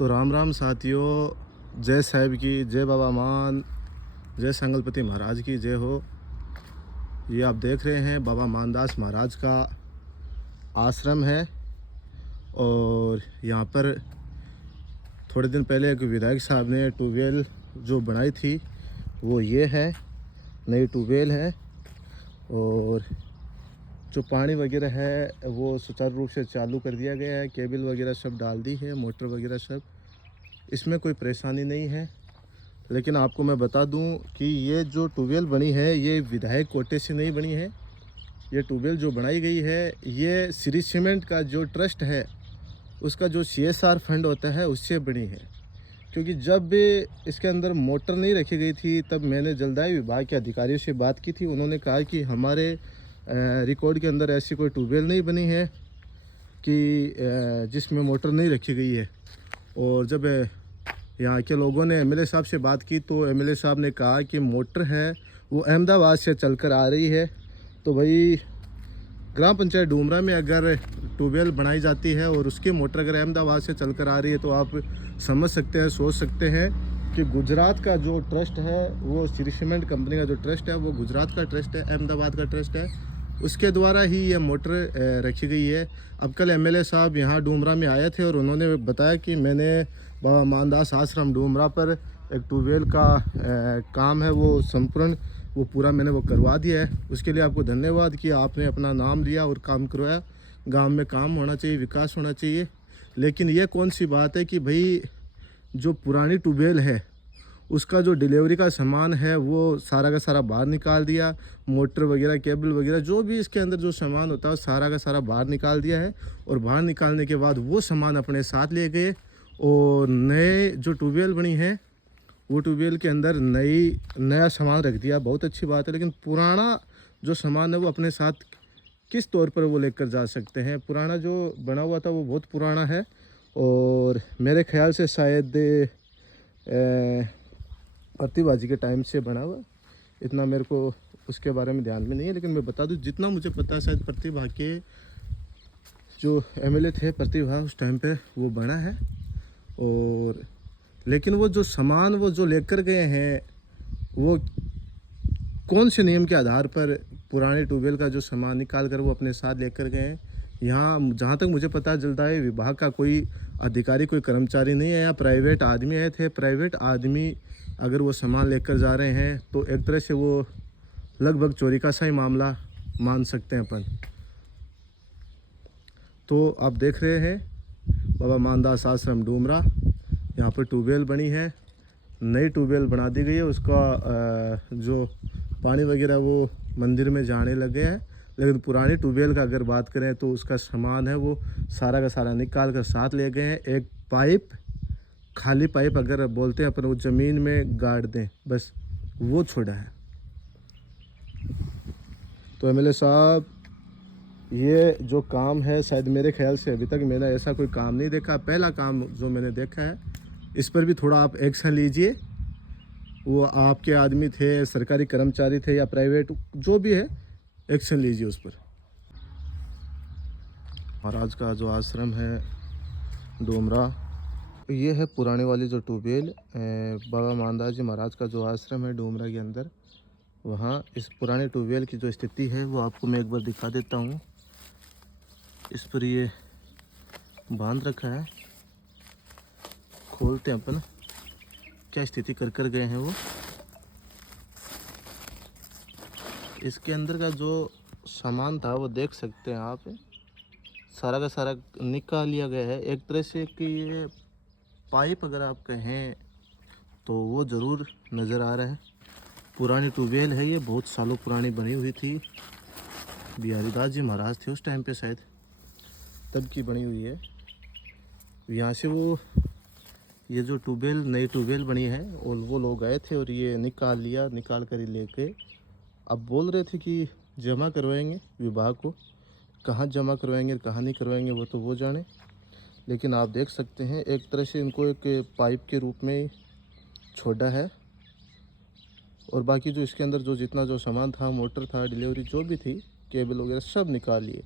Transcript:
तो राम राम साथियों, जय साहिब की जय, बाबा मान, जय संगलपति महाराज की जय हो। ये आप देख रहे हैं बाबा मानदास महाराज का आश्रम है। और यहाँ पर थोड़े दिन पहले एक विधायक साहब ने ट्यूबवेल जो बनाई थी वो ये है, नई ट्यूबवेल है। और जो पानी वगैरह है वो सुचारू रूप से चालू कर दिया गया है, केबल वगैरह सब डाल दी है, मोटर वगैरह सब, इसमें कोई परेशानी नहीं है। लेकिन आपको मैं बता दूं कि ये जो ट्यूबवेल बनी है ये विधायक कोटे से नहीं बनी है। ये ट्यूबवेल जो बनाई गई है ये श्री सीमेंट का जो ट्रस्ट है उसका जो CSR फंड होता है उससे बनी है। क्योंकि जब भी इसके अंदर मोटर नहीं रखी गई थी तब मैंने जलदाय विभाग के अधिकारियों से बात की थी। उन्होंने कहा कि हमारे रिकॉर्ड के अंदर ऐसी कोई ट्यूबवेल नहीं बनी है कि जिसमें मोटर नहीं रखी गई है। और जब यहाँ के लोगों ने MLA साहब से बात की तो MLA साहब ने कहा कि मोटर है वो अहमदाबाद से चलकर आ रही है। तो भाई ग्राम पंचायत डूमरा में अगर ट्यूबवेल बनाई जाती है और उसकी मोटर अगर अहमदाबाद से चलकर आ रही है तो आप समझ सकते हैं, सोच सकते हैं कि गुजरात का जो ट्रस्ट है वो श्री सीमेंट कंपनी का जो ट्रस्ट है वो गुजरात का ट्रस्ट है, अहमदाबाद का ट्रस्ट है, उसके द्वारा ही ये मोटर रखी गई है। अब कल MLA साहब यहाँ डूमरा में आए थे और उन्होंने बताया कि मैंने बाबा मानदास आश्रम डूमरा पर एक ट्यूबवेल का काम है वो संपूर्ण वो पूरा मैंने वो करवा दिया है। उसके लिए आपको धन्यवाद कि आपने अपना नाम लिया और काम करवाया। गांव में काम होना चाहिए, विकास होना चाहिए। लेकिन ये कौन सी बात है कि भाई जो पुरानी ट्यूबवेल है उसका जो डिलीवरी का सामान है वो सारा का सारा बाहर निकाल दिया, मोटर वगैरह, केबल वगैरह, जो भी इसके अंदर जो सामान होता है सारा का सारा बाहर निकाल दिया है। और बाहर निकालने के बाद वो सामान अपने साथ ले गए और नए जो ट्यूबवेल बनी है वो ट्यूबवेल के अंदर नया सामान रख दिया। बहुत अच्छी बात है। लेकिन पुराना जो सामान है वो अपने साथ किस तौर पर वो लेकर जा सकते हैं? पुराना जो बना हुआ था वो बहुत पुराना है और मेरे ख्याल से शायद प्रतिभाजी के टाइम से बना हुआ। इतना मेरे को उसके बारे में ध्यान में नहीं है, लेकिन मैं बता दूं जितना मुझे पता है शायद प्रतिभा के जो MLA थे प्रतिभा उस टाइम पे वो बना है। और लेकिन वो जो सामान वो जो लेकर गए हैं वो कौन से नियम के आधार पर पुराने ट्यूबवेल का जो सामान निकाल कर वो अपने साथ लेकर गए हैं? यहाँ जहाँ तक मुझे पता चलता है विभाग का कोई अधिकारी, कोई कर्मचारी नहीं है, या प्राइवेट आदमी आए थे। प्राइवेट आदमी अगर वो सामान लेकर जा रहे हैं तो एक तरह से वो लगभग चोरी का सा ही मामला मान सकते हैं अपन। तो आप देख रहे हैं बाबा मानदास आश्रम डूमरा, यहाँ पर ट्यूबवेल बनी है, नई ट्यूबवेल बना दी गई है। उसका जो पानी वगैरह वो मंदिर में जाने लग गया है। लेकिन पुरानी ट्यूबवेल का अगर बात करें तो उसका सामान है वो सारा का सारा निकाल कर साथ ले गए हैं। एक पाइप, खाली पाइप अगर बोलते हैं अपन, वो ज़मीन में गाड़ दें बस, वो छोड़ा है। तो MLA साहब ये जो काम है शायद मेरे ख्याल से अभी तक मैंने ऐसा कोई काम नहीं देखा, पहला काम जो मैंने देखा है। इस पर भी थोड़ा आप एक्शन लीजिए। वो आपके आदमी थे, सरकारी कर्मचारी थे या प्राइवेट, जो भी है एक्शन लीजिए उस पर। महाराज का जो आश्रम है डूमरा, ये है पुराने वाली जो ट्यूबवेल बाबा मानदास जी महाराज का जो आश्रम है डूमरा के अंदर, वहाँ इस पुराने ट्यूबवेल की जो स्थिति है वो आपको मैं एक बार दिखा देता हूँ। इस पर ये बांध रखा है, खोलते हैं अपन क्या स्थिति कर गए हैं वो। इसके अंदर का जो सामान था वो देख सकते हैं आप, सारा का सारा निकाल लिया गया है। एक तरह से कि ये पाइप अगर आप कहें तो वो ज़रूर नज़र आ रहा है। पुरानी ट्यूबवेल है ये, बहुत सालों पुरानी बनी हुई थी। बिहारी दास जी महाराज थे उस टाइम पे शायद, तब की बनी हुई है। यहाँ से वो ये जो ट्यूबवेल, नई ट्यूबवेल बनी है और वो लोग आए थे और ये निकाल लिया, निकाल कर ही लेके अब बोल रहे थे कि जमा करवाएंगे विभाग को। कहाँ जमा करवाएंगे कहाँ नहीं करवाएंगे वो तो वो जाने। लेकिन आप देख सकते हैं एक तरह से इनको एक पाइप के रूप में छोड़ा है। और बाकी जो इसके अंदर जो जितना जो सामान था, मोटर था, डिलीवरी जो भी थी, केबल वगैरह सब निकाल लिए।